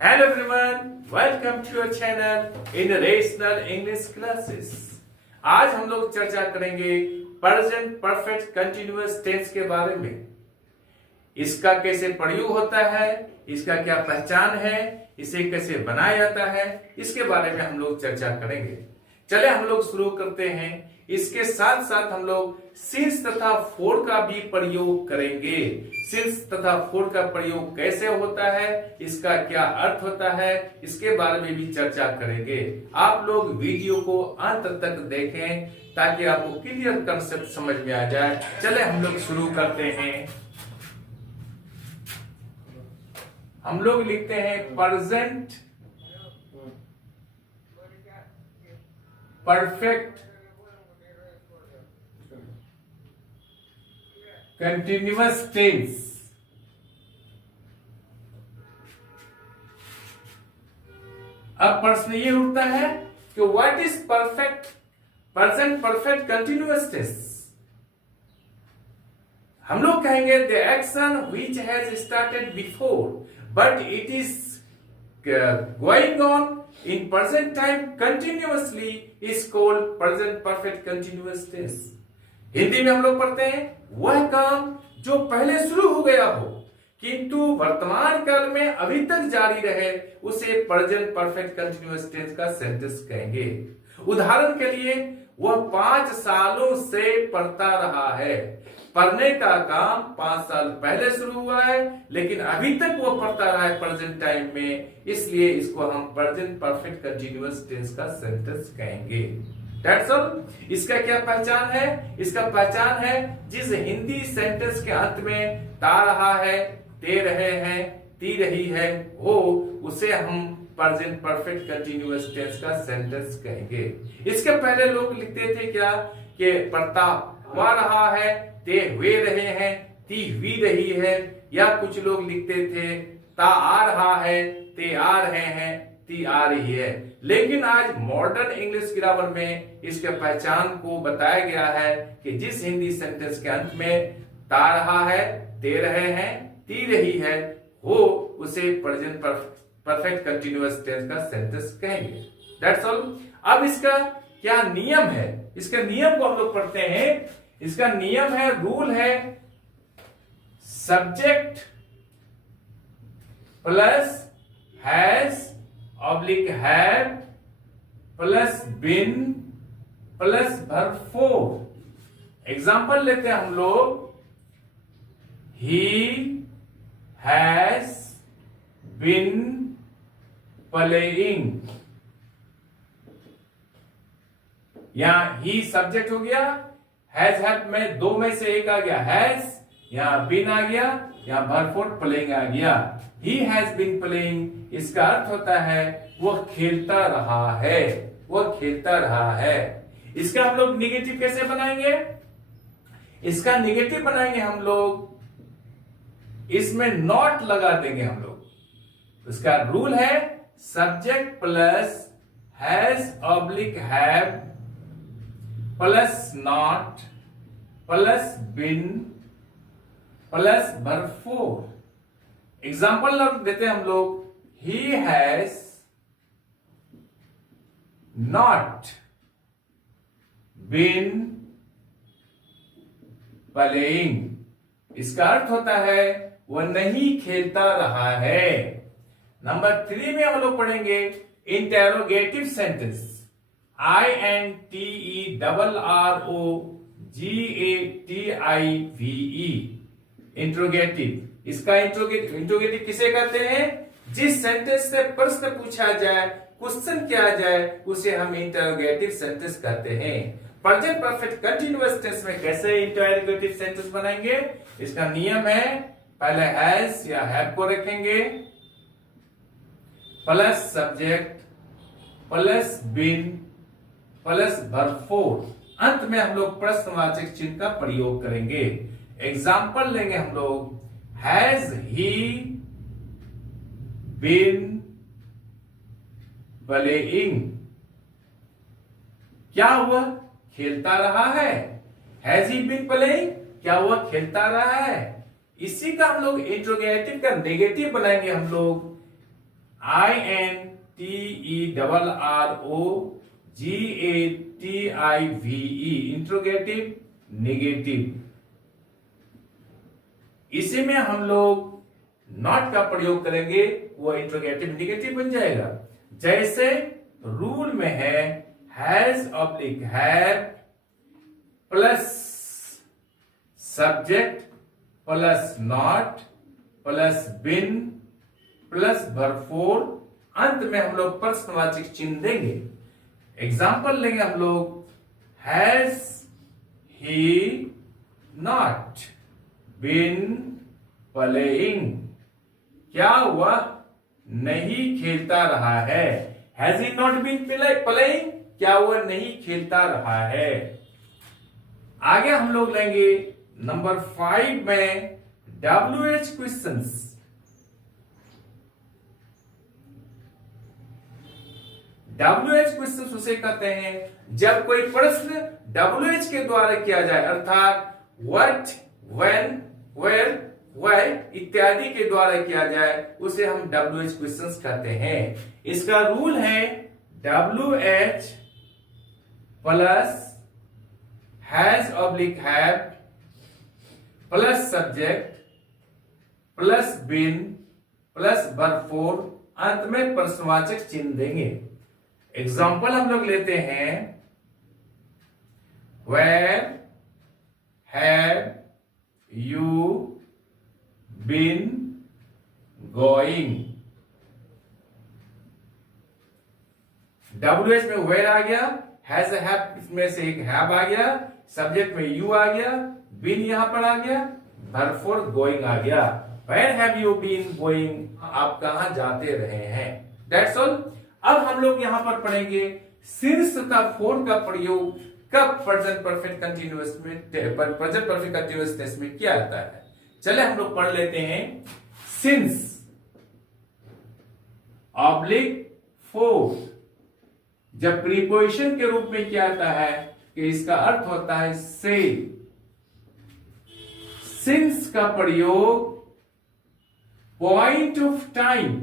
Hello everyone, welcome to your channel in Rational English Classes। आज हम लोग चर्चा करेंगे प्रेजेंट परफेक्ट कंटिन्यूअस टेंस के बारे में। इसका कैसे प्रयोग होता है, इसका क्या पहचान है, इसे कैसे बनाया जाता है, इसके बारे में हम लोग चर्चा करेंगे। चले हम लोग शुरू करते हैं। इसके साथ साथ हम लोग सिंस तथा फोर का भी प्रयोग करेंगे। सिंस तथा फोर का प्रयोग कैसे होता है, इसका क्या अर्थ होता है, इसके बारे में भी चर्चा करेंगे। आप लोग वीडियो को अंत तक देखें ताकि आपको क्लियर कंसेप्ट समझ में आ जाए। चले हम लोग शुरू करते हैं। हम लोग लिखते हैं प्रेजेंट परफेक्ट कंटिन्यूअस टेंस। अब प्रश्न ये उठता है कि what is present perfect continuous tense. हम लोग कहेंगे the action which has started before but it is going on in present time continuously is called present perfect continuous tense। Hindi में हम लोग पढ़ते हैं वह काम जो पहले शुरू हो गया हो किंतु वर्तमान काल में अभी तक जारी रहे उसे प्रेजेंट परफेक्ट कंटिन्यूअस टेंस का सेंटेंस कहेंगे। उदाहरण के लिए वह 5 सालों से पढ़ता रहा है। पढ़ने का काम 5 साल पहले शुरू हुआ है लेकिन अभी तक वो पढ़ता रहा है प्रेजेंट टाइम में, इसलिए इसको हम प्रेजेंट परफेक्ट कंटिन्यूअस टेंस का सेंटेंस कहेंगे। That's all। इसका क्या पहचान है? इसका पहचान है जिस हिंदी सेंटेंस के अंत में ता रहा है, ते रहे हैं, ती रही है हो, उसे हम प्रेजेंट परफेक्ट कंटिन्यूअस टेंस का सेंटेंस कहेंगे। इसके पहले लोग लिखते थे क्या कि पढ़ता हुआ रहा है, ते हुए रहे हैं, ती हुई रही है, या कुछ लोग लिखते थे ता आ रहा है, ते आ रहे हैं, ती आ रही है। लेकिन आज मॉडर्न इंग्लिश ग्रामर में इसके पहचान को बताया गया है कि जिस हिंदी सेंटेंस के अंत में ता रहा है, ते रहे हैं, ती रही है हो, उसे प्रेजेंट परफेक्ट कंटिन्यूअस टेंस का सेंटेंस कहेंगे। That's all. अब इसका क्या नियम है, इसके नियम को हम लोग पढ़ते हैं। इसका नियम है, रूल है, subject plus has oblique have plus been plus verb four. Example लेते हैं हम लोग, ही हैज बिन प्लेइंग। यहां ही सब्जेक्ट हो गया, हैज हैव में दो में से एक आ गया हैज, यहां बिन आ गया, यहां वर्ब फोर प्लेइंग आ गया। ही हैज बिन प्लेइंग, इसका अर्थ होता है वह खेलता रहा है, वह खेलता रहा है। इसका हम लोग निगेटिव कैसे बनाएंगे? इसका निगेटिव बनाएंगे हम लोग, इसमें नॉट लगा देंगे हम लोग। इसका रूल है subject plus has oblique have plus not plus been plus verb four. Example देते हैं हम लोग, he has not been playing, इसका अर्थ होता है वह नहीं खेलता रहा है। नंबर 3 में हम लोग पढ़ेंगे इंटेरोगेटिव सेंटेंस, INTERROGATIVE, इंट्रोगेटिव। इसका इंट्रोगेटिव किसे कहते हैं? जिस सेंटेंस से प्रश्न पूछा जाए, क्वेश्चन किया जाए, उसे हम इंटरोगेटिव सेंटेंस कहते हैं। प्रेजेंट परफेक्ट कंटिन्यूअस टेंस में कैसे इंटरोगेटिव सेंटेंस बनाएंगे? इसका नियम है, पहले हैज या हैव को रखेंगे, plus subject plus been plus verb four, अंत में हम लोग प्रश्नवाचक चिन्ह का प्रयोग करेंगे। एग्जाम्पल लेंगे हम लोग, हैज ही बिन प्लेइंग, क्या हुआ? खेलता रहा है। हैज ही बीन प्लेइंग, क्या वह खेलता रहा है? इसी का हम लोग इंट्रोगेटिव का नेगेटिव बनाएंगे हम लोग, INTERROGATIVE, इंट्रोगेटिव नेगेटिव। इसी में हम लोग नॉट का प्रयोग करेंगे, वो इंट्रोगेटिव नेगेटिव बन जाएगा। जैसे रूल में है has oblique have plus subject plus not plus been plus verb four, अंत में हम लोग प्रश्नवाचक चिन्ह देंगे। एग्जाम्पल लेंगे हम लोग, has he not been playing, क्या वह नहीं खेलता रहा है। Has he not been playing, क्या वह नहीं खेलता रहा है। आगे हम लोग लेंगे नंबर 5 में WH क्वेश्चंस। WH क्वेश्चंस उसे कहते हैं जब कोई प्रश्न WH के द्वारा किया जाए, अर्थात व्हाट, व्हेन, वेयर, व्हाई इत्यादि के द्वारा किया जाए, उसे हम WH क्वेश्चंस कहते हैं। इसका रूल है WH plus has oblique have plus subject plus been plus verb four, अंत में प्रश्नवाचक चिन्ह देंगे। एग्जाम्पल हम लोग लेते हैं, where have you been going. WH में वेयर आ गया, हैज हैव इसमें से एक हैव आ गया, सब्जेक्ट में यू आ गया, बीन यहां पर आ गया, वर्ब फोर गोइंग आ गया। Where have you been going, आप कहां जाते रहे हैं। That's all. अब हम लोग यहां पर पढ़ेंगे सिंस तथा फोर का प्रयोग कब प्रेजेंट परफेक्ट कंटिन्यूअस में, प्रेजेंट परफेक्ट कंटिन्यूअस टेंस में किया जाता है। चले हम लोग पढ़ लेते हैं। सिंस ऑब्लिक फोर जब प्रीपोजिशन के रूप में किया जाता है कि इसका अर्थ होता है से। सिंस का प्रयोग पॉइंट ऑफ टाइम,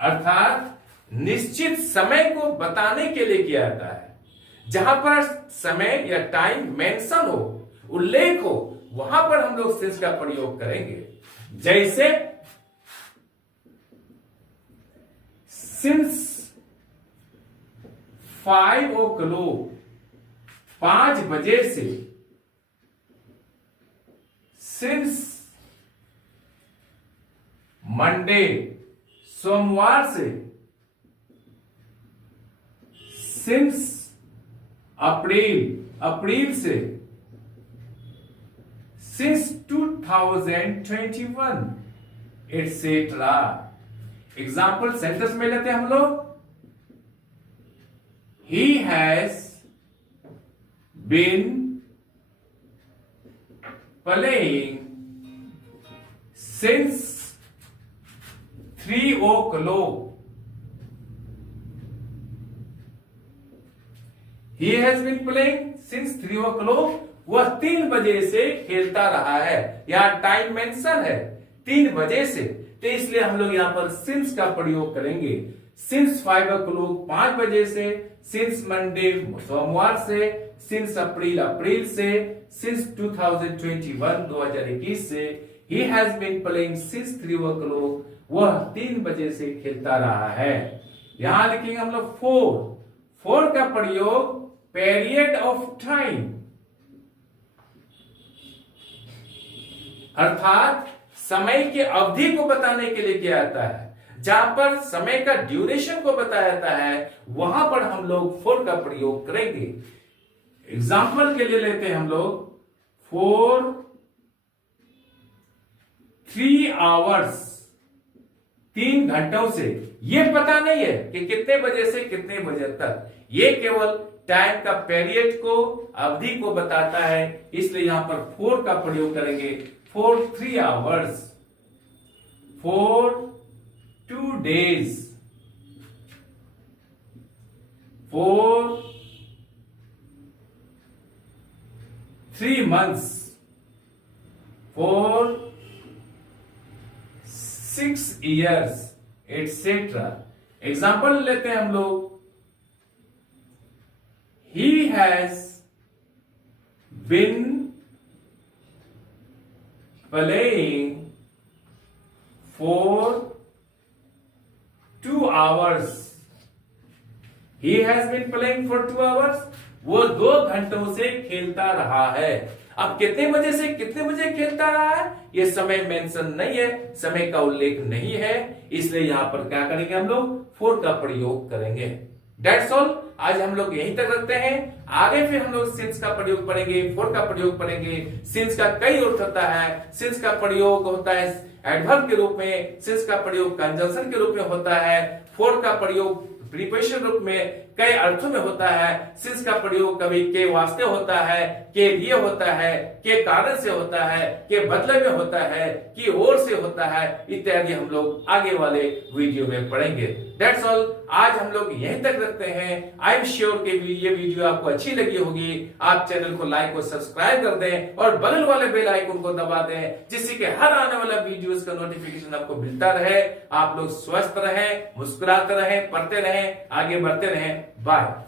अर्थात निश्चित समय को बताने के लिए किया जाता है। जहां पर समय या टाइम मेंशन हो, उल्लेख हो, वहां पर हम लोग सिंस का प्रयोग करेंगे। जैसे सिंस 5 o'clock, 5 बजे से। सिंस मंडे, सोमवार से। सिंस अप्रैल, अप्रैल से। Since 2021 etcetera. एग्जाम्पल सेंटेंस में लेते हैं हम लोग, he has been playing since 3 o'clock. He has been playing since 3 o'clock. वह 3 बजे से खेलता रहा है। यहां टाइम मेंशन है 3 बजे से, तो इसलिए हम लोग यहां पर सिंस का प्रयोग करेंगे। सिंस 5 o'clock 5 बजे से, सिंस मंडे सोमवार से, सिंस अप्रैल अप्रैल से, सिंस 2021 से। He has been playing since 3 o'clock, वह 3 बजे से खेलता रहा है। यहां लिखेंगे हम लोग फोर का प्रयोग पीरियड ऑफ टाइम, अर्थात समय की अवधि को बताने के लिए किया जाता है। जहां पर समय का ड्यूरेशन को बताया जाता है, वहां पर हम लोग फोर का प्रयोग करेंगे। एग्जाम्पल के लिए लेते हैं हम लोग, 3 hours, 3 घंटों से। यह पता नहीं है कि कितने बजे से कितने बजे तक, ये केवल टाइम का पीरियड को, अवधि को बताता है, इसलिए यहां पर 4 का प्रयोग करेंगे। 3 hours, 2 days, 3 months, 6 years etcetera. Example लेते हैं हम लोग, he has been playing for 2 hours। He has been playing for 2 hours। वो 2 घंटों से खेलता रहा है। अब कितने बजे से कितने बजे खेलता रहा है, ये समय मेंशन नहीं है, समय का उल्लेख नहीं है, इसलिए यहां पर क्या करेंगे हम लोग, फॉर का प्रयोग करेंगे। That's all। आज हम लोग यहीं तक रखते हैं। आगे फिर हम लोग सिंस का प्रयोग पढ़ेंगे, फॉर का प्रयोग पढ़ेंगे। सिंस का कई अर्थ होता है। सिंस का प्रयोग होता है एडवर्ब के रूप में, सिंस का प्रयोग कंजंक्शन के रूप में होता है, फॉर का प्रयोग प्रीपोजिशन रूप में कई अर्थों में होता है। सिंस का प्रयोग कभी के वास्ते होता है, के लिए होता है, के कारण से होता है, के बदले में होता है, की ओर से होता है, इत्यादि हम लोग आगे वाले वीडियो में पढ़ेंगे। That's all. आज हम लोग यहीं तक रखते हैं। आई एम श्योर कि ये वीडियो आपको अच्छी लगी होगी। आप चैनल को लाइक और सब्सक्राइब कर दें और बगल वाले बेल आइकन को दबा दें, जिससे कि हर आने वाला वीडियोस का नोटिफिकेशन आपको मिलता रहे। आप लोग स्वस्थ रहें, मुस्कुराते रहें, पढ़ते रहें, आगे बढ़ते रहें। बाय।